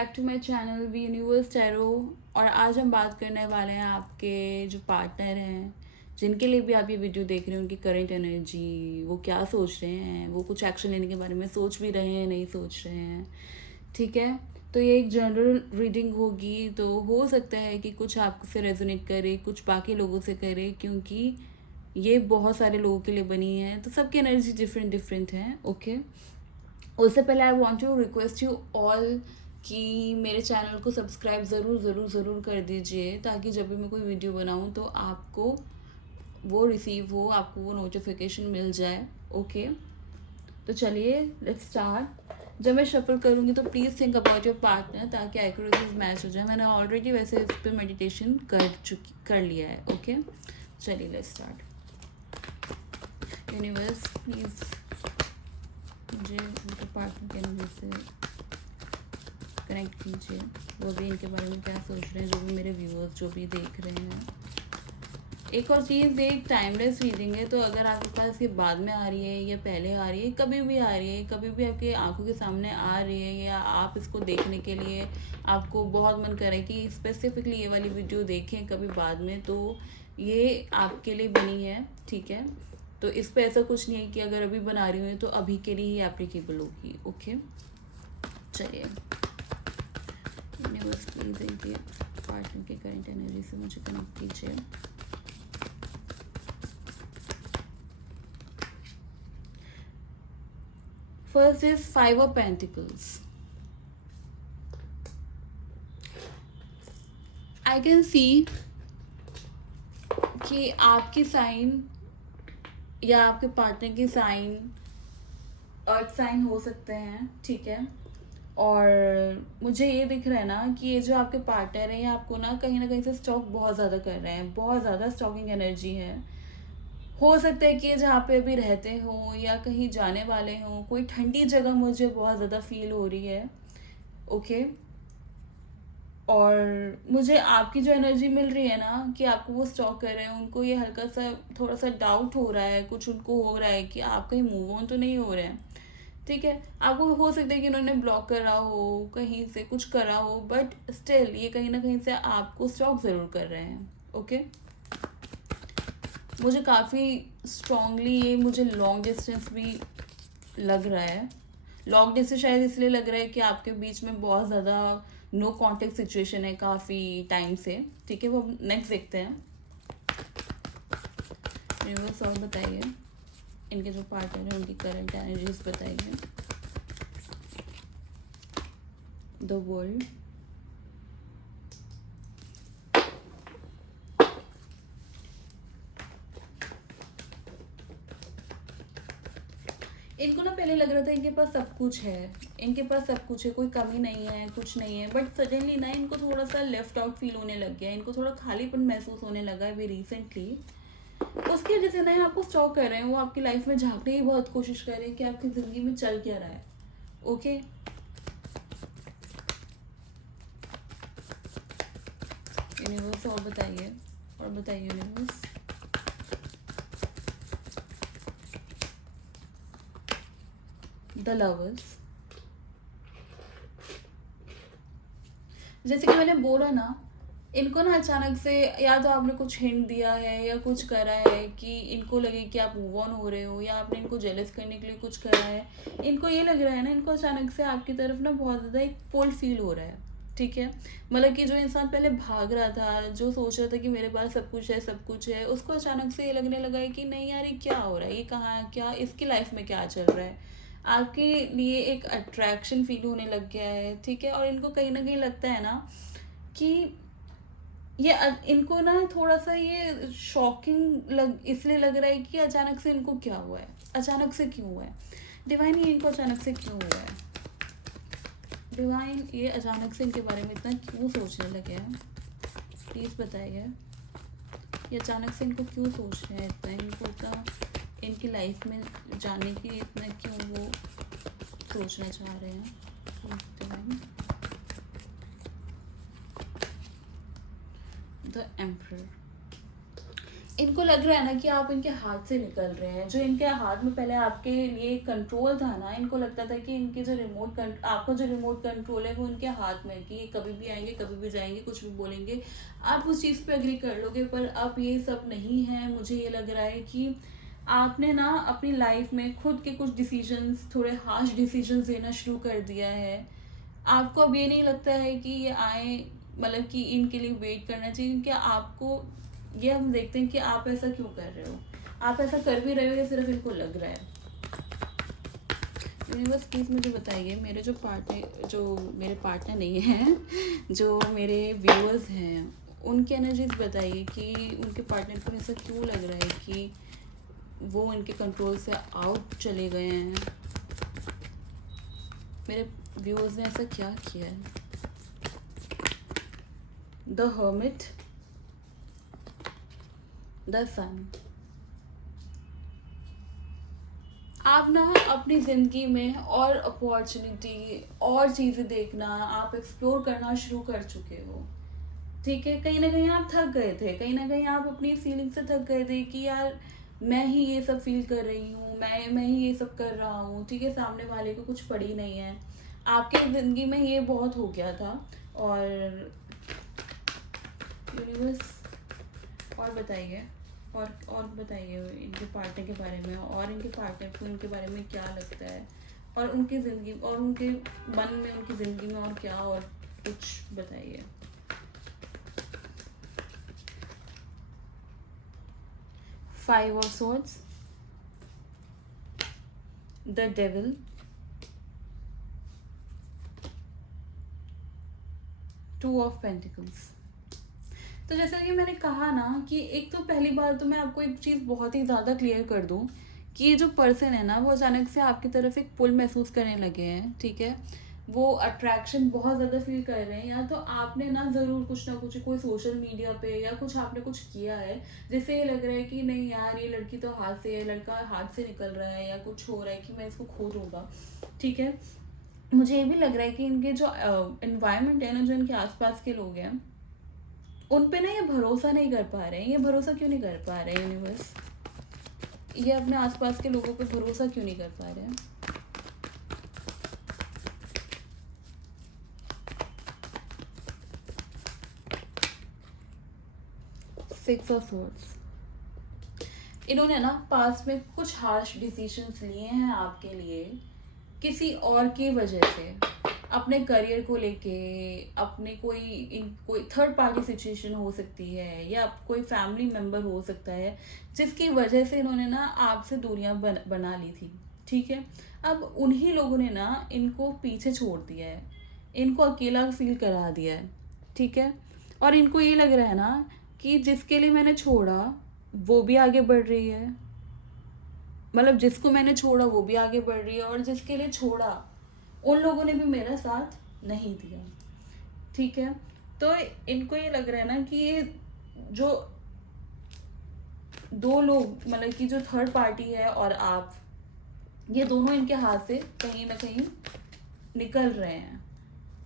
Back to my channel V universe tarot. और आज हम बात करने वाले हैं आपके जो पार्टनर हैं, जिनके लिए भी आप ये वीडियो देख रहे हैं, उनकी करंट एनर्जी, वो क्या सोच रहे हैं, वो कुछ एक्शन लेने के बारे में सोच भी रहे हैं, नहीं सोच रहे हैं। ठीक है, तो ये एक जनरल रीडिंग होगी, तो हो सकता है कि कुछ आपसे रेजोनेट करे, कुछ बाकी लोगों से करे, क्योंकि ये बहुत सारे लोगों के लिए बनी है, तो सबकी एनर्जी डिफरेंट डिफरेंट है। ओके, उससे पहले I want to request you all कि मेरे चैनल को सब्सक्राइब ज़रूर ज़रूर ज़रूर कर दीजिए, ताकि जब भी मैं कोई वीडियो बनाऊँ तो आपको वो रिसीव हो, आपको वो नोटिफिकेशन मिल जाए। ओके, तो चलिए लेट्स स्टार्ट। जब मैं शफल करूँगी तो please think about your partner, ताकि एक्यूरेसीज मैच हो जाए। मैंने ऑलरेडी वैसे इस पर मेडिटेशन कर लिया है। ओके, चलिए लेट्स स्टार्ट। यूनिवर्स प्लीज़ मुझे उनके पार्टनर के एनर्जी से कनेक्ट कीजिए, वो भी इनके बारे में क्या सोच रहे हैं, जो भी मेरे व्यूअर्स जो भी देख रहे हैं। एक और चीज़, एक टाइमलेस रीडिंग है, तो अगर आपके पास ये बाद में आ रही है या पहले आ रही है, कभी भी आ रही है, कभी भी आपके आंखों के सामने आ रही है, या आप इसको देखने के लिए आपको बहुत मन करे कि स्पेसिफिकली ये वाली वीडियो देखें कभी बाद में, तो ये आपके लिए बनी है। ठीक है, तो इस पर ऐसा कुछ नहीं है कि अगर अभी बना रही हूँ तो अभी के लिए ही एप्लीकेबल होगी। ओके, चलिए यूनिवर्स प्लीज इनके पार्टनर के करंट एनर्जी से मुझे कनेक्ट कीजिए। First is 5 of pentacles. I can see कि आपकी साइन या आपके पार्टनर की साइन अर्थ साइन हो सकते हैं। ठीक है, और मुझे ये दिख रहा है ना कि ये जो आपके पार्टनर हैं, ये आपको ना कहीं से स्टॉक बहुत ज़्यादा कर रहे हैं, बहुत ज़्यादा स्टॉकिंग एनर्जी है। हो सकता है कि ये जहाँ पे अभी रहते हों या कहीं जाने वाले हों, कोई ठंडी जगह मुझे बहुत ज़्यादा फील हो रही है। ओके, और मुझे आपकी जो एनर्जी मिल रही है ना कि आपको वो स्टॉक कर रहे हैं, उनको ये हल्का सा थोड़ा सा डाउट हो रहा है, कुछ उनको हो रहा है कि आप कहीं मूव ऑन तो नहीं हो रहे हैं। ठीक है, आपको हो सकता है कि उन्होंने ब्लॉक करा हो, कहीं से कुछ करा हो, बट स्टिल ये कहीं ना कहीं से आपको स्टॉक ज़रूर कर रहे हैं। ओके, मुझे काफ़ी स्ट्रांगली ये मुझे लॉन्ग डिस्टेंस भी लग रहा है। लॉन्ग डिस्टेंस शायद इसलिए लग रहा है कि आपके बीच में बहुत ज़्यादा नो कॉन्टेक्ट सिचुएशन है काफ़ी टाइम से। ठीक है, वो नेक्स्ट देखते हैं। यूनिवर्स और बताइए, इनके जो पार्टनर है उनकी करंट एनर्जीज बताइए। द वर्ल्ड, इनको ना पहले लग रहा था इनके पास सब कुछ है, इनके पास सब कुछ है, कोई कमी नहीं है, कुछ नहीं है, बट सडनली ना इनको थोड़ा सा लेफ्ट आउट फील होने लग गया, इनको थोड़ा खालीपन महसूस होने लगा है अभी रिसेंटली। उसकी वजह से ना आपको स्टॉक कर रहे हैं, वो आपकी लाइफ में झांकने की बहुत कोशिश कर रहे हैं कि आपकी ज़िंदगी में चल क्या रहा है। ओके, यूनिवर्स और बताइए, और बताइए यूनिवर्स। द लवर्स, जैसे कि मैंने बोला ना, इनको ना अचानक से या तो आपने कुछ हिंट दिया है या कुछ करा है कि इनको लगे कि आप मूव ऑन हो रहे हो, या आपने इनको जेलस करने के लिए कुछ करा है। इनको ये लग रहा है ना, इनको अचानक से आपकी तरफ ना बहुत ज़्यादा एक पुल फील हो रहा है। ठीक है, मतलब कि जो इंसान पहले भाग रहा था, जो सोच रहा था कि मेरे पास सब कुछ है, सब कुछ है, उसको अचानक से ये लगने लगा है कि नहीं यार, ये क्या हो रहा है, ये कहाँ, क्या इसकी लाइफ में क्या चल रहा है। आपके लिए एक अट्रैक्शन फील होने लग गया है। ठीक है, और इनको कहीं ना कहीं लगता है ना कि ये इनको ना थोड़ा सा ये शॉकिंग इसलिए लग रहा है कि अचानक से इनको क्या हुआ है, अचानक से क्यों हुआ है। डिवाइन, ये इनको अचानक से क्यों हुआ है। डिवाइन, ये अचानक से इनके बारे में इतना क्यों सोचने लगे हैं, प्लीज़ बताइए। ये अचानक से इनको क्यों सोच रहे हैं इतना, इनको इतना इनकी लाइफ में जाने की इतना क्यों वो सोचना चाह रहे हैं। डिवाइन, द एम्परर, इनको लग रहा है ना कि आप इनके हाथ से निकल रहे हैं। जो इनके हाथ में पहले आपके लिए कंट्रोल था ना, इनको लगता था कि इनके जो आपका जो रिमोट कंट्रोल है वो इनके हाथ में है, कि ये कभी भी आएंगे, कभी भी जाएंगे, कुछ भी बोलेंगे, आप उस चीज़ पे एग्री कर लोगे। पर अब ये सब नहीं है। मुझे ये लग रहा है कि आपने ना अपनी लाइफ में खुद के कुछ डिसीजंस, थोड़े हार्श डिसीजंस लेना शुरू कर दिया है। आपको अब ये नहीं लगता है कि ये आए, मतलब कि इनके लिए वेट करना चाहिए, क्योंकि आपको ये हम देखते हैं कि आप ऐसा क्यों कर रहे हो। आप ऐसा कर भी रहे हो या सिर्फ इनको लग रहा है। यूनिवर्स प्लीज़ मुझे बताइए, मेरे जो मेरे पार्टनर नहीं हैं, जो मेरे व्यूअर्स हैं, उनकी एनर्जीज बताइए कि उनके पार्टनर को ऐसा क्यों लग रहा है कि वो उनके कंट्रोल से आउट चले गए हैं। मेरे व्यूअर्स ने ऐसा क्या किया है। द हर्मिट, द सन। आप ना अपनी ज़िंदगी में और अपॉर्चुनिटी और चीज़ें देखना, आप एक्सप्लोर करना शुरू कर चुके हो। ठीक है, कहीं ना कहीं आप थक गए थे, कहीं ना कहीं आप अपनी फीलिंग से थक गए थे कि यार मैं ही ये सब फील कर रही हूँ, मैं ही ये सब कर रहा हूँ। ठीक है, सामने वाले को कुछ पड़ी नहीं है। आपके ज़िंदगी में ये बहुत हो गया था। और यूनिवर्स और बताइए, और बताइए इनके पार्टनर के बारे में, और इनके पार्टनर को इनके बारे में क्या लगता है, और उनकी ज़िंदगी और उनके मन में, उनकी ज़िंदगी में और क्या, और कुछ बताइए। Five of swords, the devil, two of pentacles. तो जैसा कि मैंने कहा ना कि एक तो पहली बार तो मैं आपको एक चीज़ बहुत ही ज़्यादा क्लियर कर दूं कि ये जो पर्सन है ना, वो अचानक से आपकी तरफ एक पुल महसूस करने लगे हैं। ठीक है, वो अट्रैक्शन बहुत ज़्यादा फील कर रहे हैं। या तो आपने ना ज़रूर कुछ ना कुछ, कोई सोशल मीडिया पे या कुछ आपने कुछ किया है जिससे ये लग रहा है कि नहीं यार, ये लड़की तो हाथ से, ये लड़का हाथ से निकल रहा है, या कुछ हो रहा है कि मैं इसको खो दूँगा। ठीक है, मुझे ये भी लग रहा है कि इनके जो एनवायरनमेंट है ना, जो इनके आसपास के लोग हैं, उन पे ना ये भरोसा नहीं कर पा रहे हैं। ये भरोसा क्यों नहीं कर पा रहे हैं यूनिवर्स? ये अपने आसपास के लोगों पे भरोसा क्यों नहीं कर पा रहे हैं? Six of swords. इन्होंने ना पास्ट में कुछ हार्श डिसीजंस लिए हैं आपके लिए, किसी और की वजह से, अपने करियर को लेके, अपने कोई थर्ड पार्टी सिचुएशन हो सकती है, या कोई फैमिली मेम्बर हो सकता है जिसकी वजह से इन्होंने ना आपसे दूरियां बना ली थी। ठीक है, अब उन्हीं लोगों ने ना इनको पीछे छोड़ दिया है, इनको अकेला फील करा दिया है। ठीक है, और इनको ये लग रहा है ना कि जिसके लिए मैंने छोड़ा वो भी आगे बढ़ रही है, मतलब जिसको मैंने छोड़ा वो भी आगे बढ़ रही है, और जिसके लिए छोड़ा उन लोगों ने भी मेरा साथ नहीं दिया। ठीक है, तो इनको ये लग रहा है ना कि ये जो दो लोग, मतलब कि जो थर्ड पार्टी है और आप, ये दोनों इनके हाथ से कहीं ना कहीं निकल रहे हैं।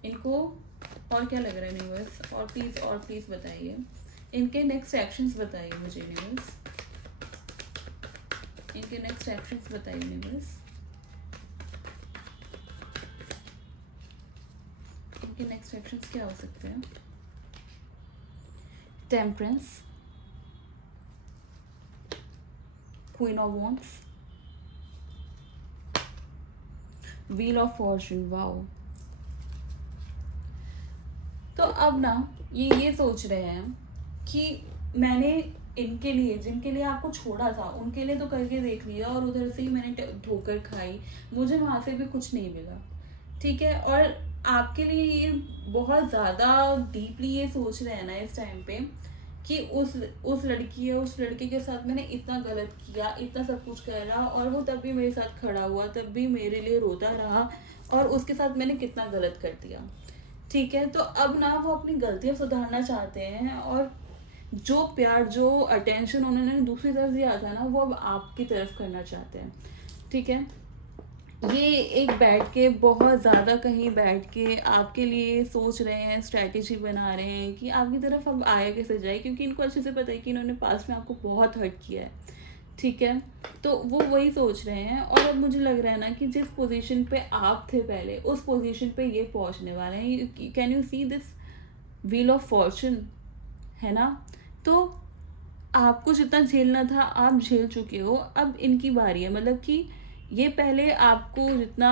इनको और क्या लग रहा है यूनिवर्स? और प्लीज़ बताइए, इनके नेक्स्ट एक्शंस बताइए मुझे यूनिवर्स। इनके नेक्स्ट एक्शंस बताइए यूनिवर्स। इनके नेक्स्ट एक्शंस क्या हो सकते हैं? Temperance, queen of wands, wheel of Fortune. Wow. तो अब ना ये सोच रहे हैं कि मैंने इनके लिए, जिनके लिए आपको छोड़ा था, उनके लिए तो करके देख लिया, और उधर से ही मैंने ठोकर खाई, मुझे वहाँ से भी कुछ नहीं मिला। ठीक है, और आपके लिए ये बहुत ज़्यादा डीपली ये सोच रहे हैं ना इस टाइम पे कि उस लड़की या उस लड़के के साथ मैंने इतना गलत किया, इतना सब कुछ कर रहा, और वो तब भी मेरे साथ खड़ा हुआ, तब भी मेरे लिए रोता रहा, और उसके साथ मैंने कितना गलत कर दिया। ठीक है, तो अब ना वो अपनी गलतियां सुधारना चाहते हैं, और जो प्यार, जो अटेंशन उन्होंने दूसरी तरफ दिया था ना, वो अब आपकी तरफ करना चाहते हैं। ठीक है, ये एक बैठ के बहुत ज़्यादा कहीं बैठ के आपके लिए सोच रहे हैं, स्ट्रैटेजी बना रहे हैं कि आपकी तरफ अब आया कैसे जाए, क्योंकि इनको अच्छे से पता है कि इन्होंने पास्ट में आपको बहुत हर्ट किया है। ठीक है, तो वो वही सोच रहे हैं, और अब मुझे लग रहा है ना कि जिस पोजीशन पे आप थे पहले, उस पोजीशन पे ये पहुंचने वाले हैं। Can you see this wheel of Fortune, है ना? तो आपको जितना झेलना था आप झेल चुके हो, अब इनकी बारी है। मतलब कि ये पहले आपको जितना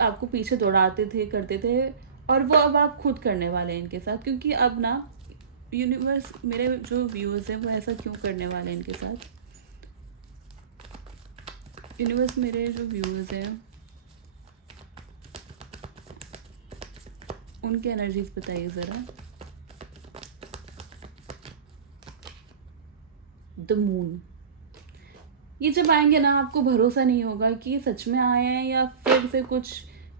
आपको पीछे दौड़ाते थे, करते थे, और वो अब आप खुद करने वाले हैं इनके साथ। क्योंकि अब ना यूनिवर्स, मेरे जो व्यूअर्स हैं वो ऐसा क्यों करने वाले हैं इनके साथ? यूनिवर्स, मेरे जो व्यूअर्स हैं उनकी एनर्जीज बताइए ज़रा। द मून, ये जब आएंगे ना आपको भरोसा नहीं होगा कि ये सच में आए हैं या फिर से कुछ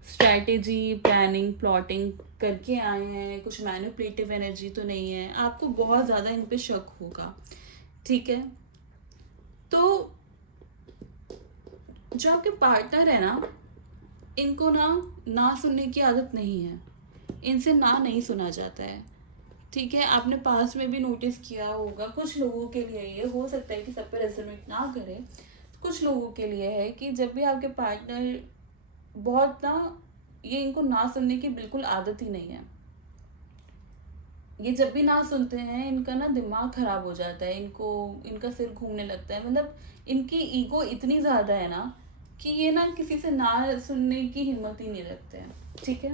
स्ट्रैटेजी, प्लानिंग, प्लॉटिंग करके आए हैं, कुछ मैनिपुलेटिव एनर्जी तो नहीं है। आपको बहुत ज़्यादा इन पे शक होगा। ठीक है, तो जो आपके पार्टनर है ना, इनको ना सुनने की आदत नहीं है। इनसे ना नहीं सुना जाता है। ठीक है, आपने पास्ट में भी नोटिस किया होगा, कुछ लोगों के लिए ये हो सकता है कि सब पे रेजोनेट ना करे। कुछ लोगों के लिए है कि जब भी आपके पार्टनर बहुत ये इनको ना सुनने की बिल्कुल आदत ही नहीं है। ये जब भी ना सुनते हैं इनका दिमाग खराब हो जाता है, इनको इनका सिर घूमने लगता है। मतलब इनकी ईगो इतनी ज़्यादा है ना कि ये किसी से ना सुनने की हिम्मत ही नहीं रखते हैं। ठीक है,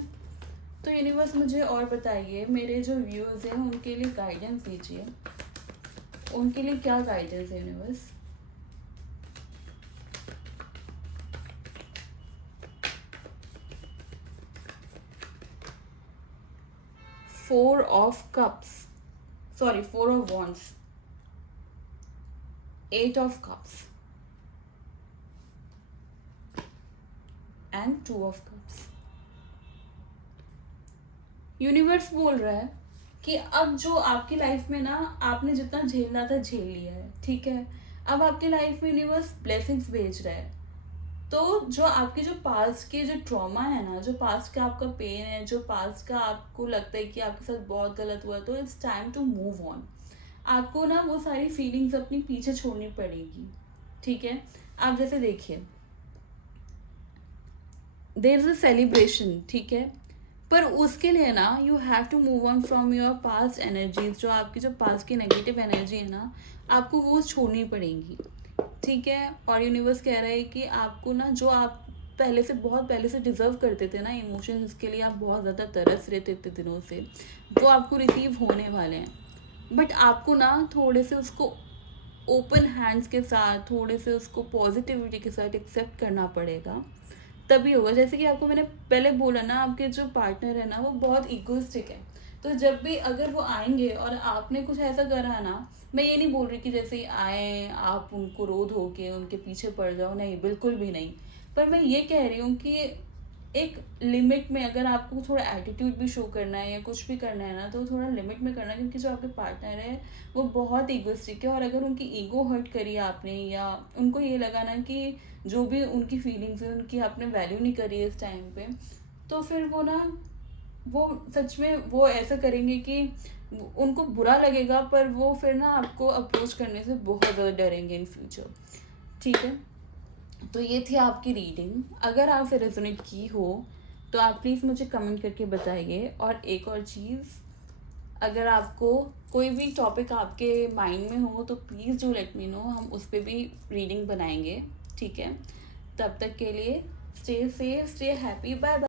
तो यूनिवर्स मुझे और बताइए, मेरे जो व्यूअर्स हैं उनके लिए गाइडेंस दीजिए। उनके लिए क्या गाइडेंस है universe? Four of cups, sorry, four of wands, eight of cups and two of cups. Universe बोल रहा है कि अब जो आपकी लाइफ में आपने जितना झेलना था झेल लिया है। ठीक है, अब आपकी लाइफ में यूनिवर्स ब्लेसिंग्स भेज रहा है। तो जो आपके जो पास्ट के जो ट्रॉमा है ना, जो पास्ट का आपका पेन है, जो पास्ट का आपको लगता है कि आपके साथ बहुत गलत हुआ, तो it's time to move on. आपको वो सारी फीलिंग्स अपनी पीछे छोड़नी पड़ेगी। ठीक है, आप जैसे देखिए, देयर इज अ सेलिब्रेशन। ठीक है, पर उसके लिए you have to move on from your past energies. जो आपकी जो पास्ट की नेगेटिव एनर्जी है ना, आपको वो छोड़नी पड़ेगी। ठीक है, और यूनिवर्स कह रहा है कि आपको जो आप पहले से, बहुत पहले से डिजर्व करते थे ना इमोशंस के लिए, आप बहुत ज़्यादा तरस रहे थे इतने दिनों से, वो आपको रिसीव होने वाले हैं। बट आपको थोड़े से उसको ओपन हैंड्स के साथ, थोड़े से उसको पॉजिटिविटी के साथ एक्सेप्ट करना पड़ेगा, तभी होगा। जैसे कि आपको मैंने पहले बोला ना, आपके जो पार्टनर है ना वो बहुत इगोइस्टिक है। तो जब भी अगर वो आएंगे और आपने कुछ ऐसा करा मैं ये नहीं बोल रही कि जैसे ही आए आप उनको रो धो के उनके पीछे पड़ जाओ, नहीं, बिल्कुल भी नहीं। पर मैं ये कह रही हूँ कि एक लिमिट में, अगर आपको थोड़ा एटीट्यूड भी शो करना है या कुछ भी करना है तो थोड़ा लिमिट में करना है। क्योंकि जो आपके पार्टनर है वो बहुत ईगोइस्टिक है, और अगर उनकी ईगो हर्ट करी आपने, या उनको ये लगा कि जो भी उनकी फीलिंग्स है उनकी आपने वैल्यू नहीं करी इस टाइम पे, तो फिर वो सच में वो ऐसा करेंगे कि उनको बुरा लगेगा, पर वो फिर आपको अप्रोच करने से बहुत ज़्यादा डरेंगे इन फ्यूचर। ठीक है, तो ये थी आपकी रीडिंग। अगर आपसे रेजोनेट की हो तो आप प्लीज़ मुझे कमेंट करके बताइए। और एक और चीज़, अगर आपको कोई भी टॉपिक आपके माइंड में हो तो please do let me know, हम उस पर भी रीडिंग बनाएंगे। ठीक है, तब तक के लिए stay safe, stay happy, bye bye.